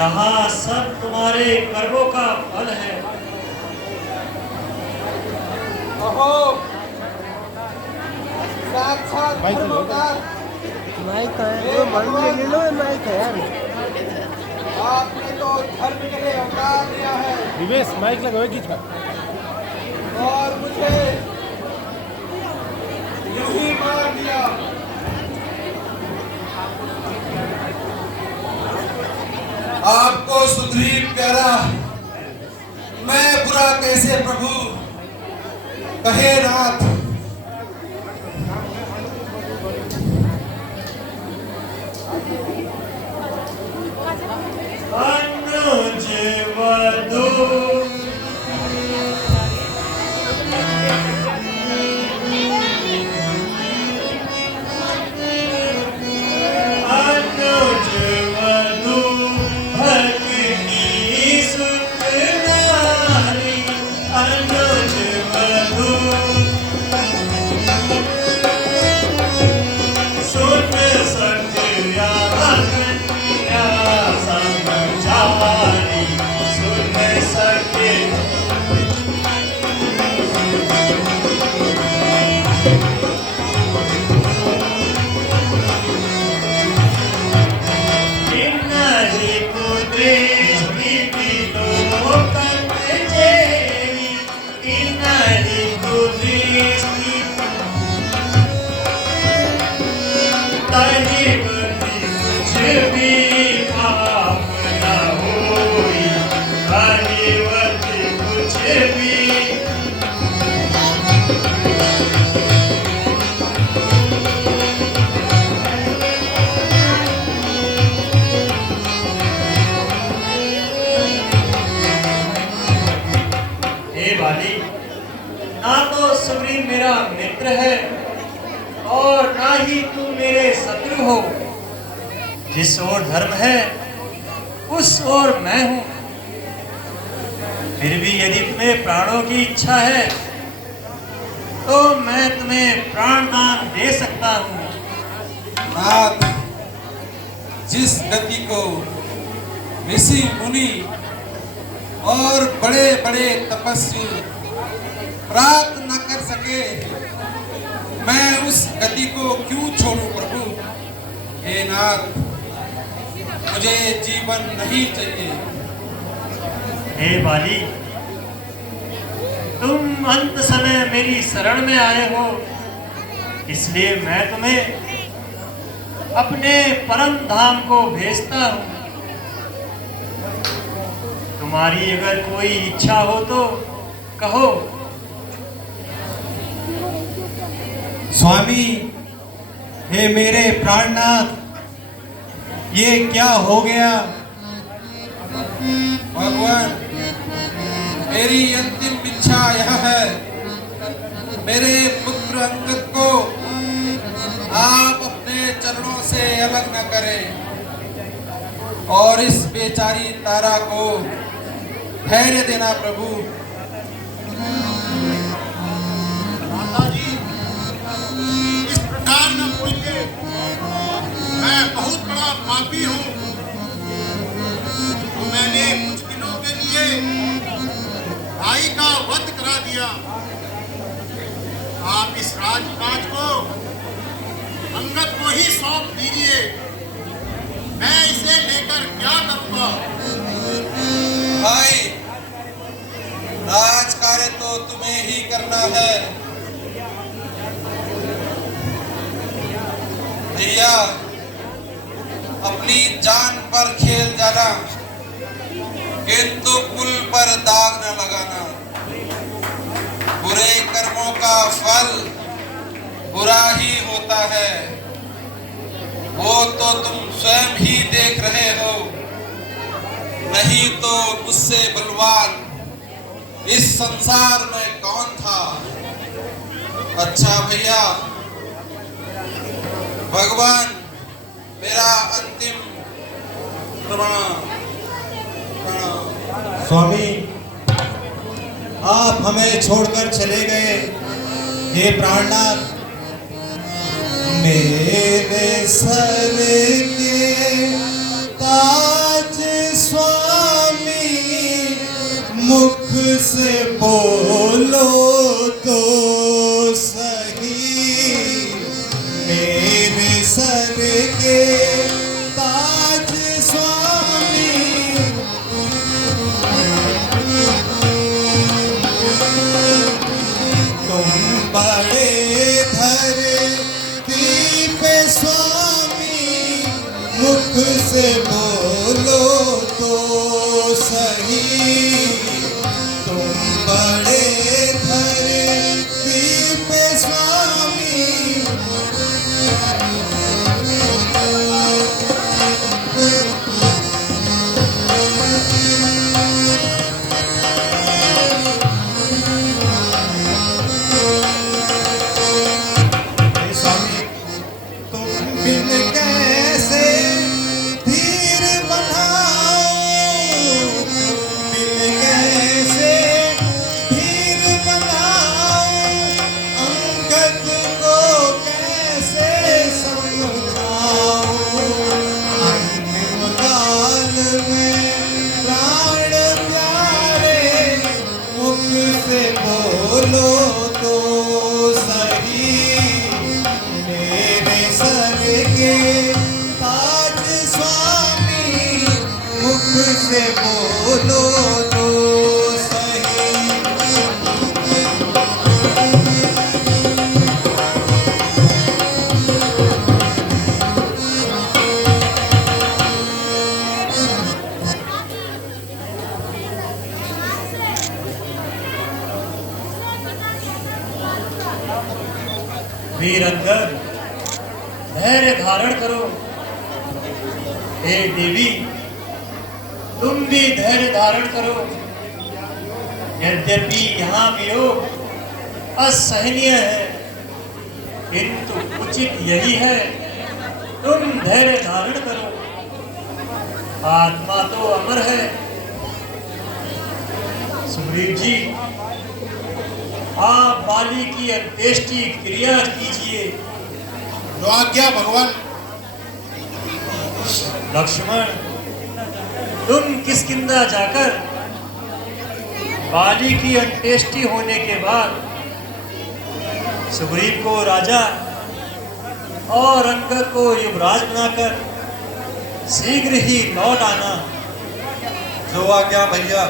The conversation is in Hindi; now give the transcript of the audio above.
यहाँ सब तुम्हारे कर्मों का फल है। अहो साक्षात धर्मकार माइक है वो मन में ले लो माइक है यार। आपने तो धर्म के लिए अवतार लिया है विवेश माइक लगाओ बीच में। और मुझे यूं ही मार दिया। आपको सुग्रीव प्यारा, मैं बुरा कैसे प्रभु कहे नाथ। अनुज वधू अनुज वधू भक्ति सुख नारी। अनुज वधू सुन सत्या कन्या समझारी। सुन सके किन्नरी कुदृष्टि विलोकन जेरी। किन्नरी कुदृष्टि तहि बदि कुछ भी पाप न होई। तहि बदि कुछ भी हे बाली, ना तो सुग्रीव मेरा मित्र है और ना ही तू मेरे शत्रु हो। जिस ओर धर्म है उस ओर मैं हूं। फिर भी यदि तुम्हें प्राणों की इच्छा है तो मैं तुम्हें प्राणदान दे सकता हूं। नाथ, जिस गति को ऋषि मुनि और बड़े बड़े तपस्वी प्राप्त न कर सके, मैं उस गति को क्यों छोड़ूं प्रभु। हे नाथ, मुझे जीवन नहीं चाहिए। हे बाली, तुम अंत समय मेरी शरण में आए हो, इसलिए मैं तुम्हें अपने परम धाम को भेजता हूं। तुम्हारी अगर कोई इच्छा हो तो कहो। स्वामी, हे मेरे प्राणनाथ, ये क्या हो गया। भगवान, मेरी अंतिम इच्छा यह है, मेरे पुत्र अंगद को आप अपने चरणों से अलग न करें और इस बेचारी तारा को धैर्य देना प्रभु। माता जी, इस प्रकार न बोलिए, मैं बहुत बड़ा पापी हूँ। तो मैंने कुछ दिनों के लिए भाई का वध करा दिया। आप इस राजकाज को अंगद को ही सौंप दीजिए। मैं इसे लेकर क्या करूँगा। भाई, राजकार्य तो तुम्हें ही करना है। भैया, अपनी जान पर खेल जाना, किंतु कुल पर दाग न लगाना। बुरे कर्मों का फल बुरा ही होता है, वो तो तुम स्वयं ही देख रहे हो। नहीं तो मुझसे बलवान इस संसार में कौन था। अच्छा भैया, भगवान, मेरा अंतिम प्रणाम। स्वामी, आप हमें छोड़कर चले गए। हे प्राणनाथ, मेरे सर के ताज से बोलो तो सही, मेरे सर के ताज स्वामी। तुम बड़े धरती पे स्वामी, मुख से बोलो तो सही, तुम बड़े धरती पे स्वामी। हे स्वामी, तुम बिन कैसे धीर बनाओ, बिन कैसे धीर बनाओ, अंगद को कैसे समझाओ। अंतिम काल में प्राण प्यारे, मुख से बोलो तो सही, मेरे सर के ताज स्वामी, मुख से बोलो तो सही। वीर अंगद, धैर्य धारण करो। हे देवी, तुम भी धैर्य धारण करो। यद्यपि यहाँ वियोग असहनीय है, किंतु उचित यही है, तुम धैर्य धारण करो। आत्मा तो अमर है। सुग्रीव जी, आप बाली की अंत्येष्टि क्रिया कीजिए। जो आज्ञा भगवान। लक्ष्मण, तुम किष्किंधा जाकर बाली की अंत्येष्टि होने के बाद सुग्रीव को राजा और अंगद को युवराज बनाकर शीघ्र ही लौट आना। जो आज्ञा भैया।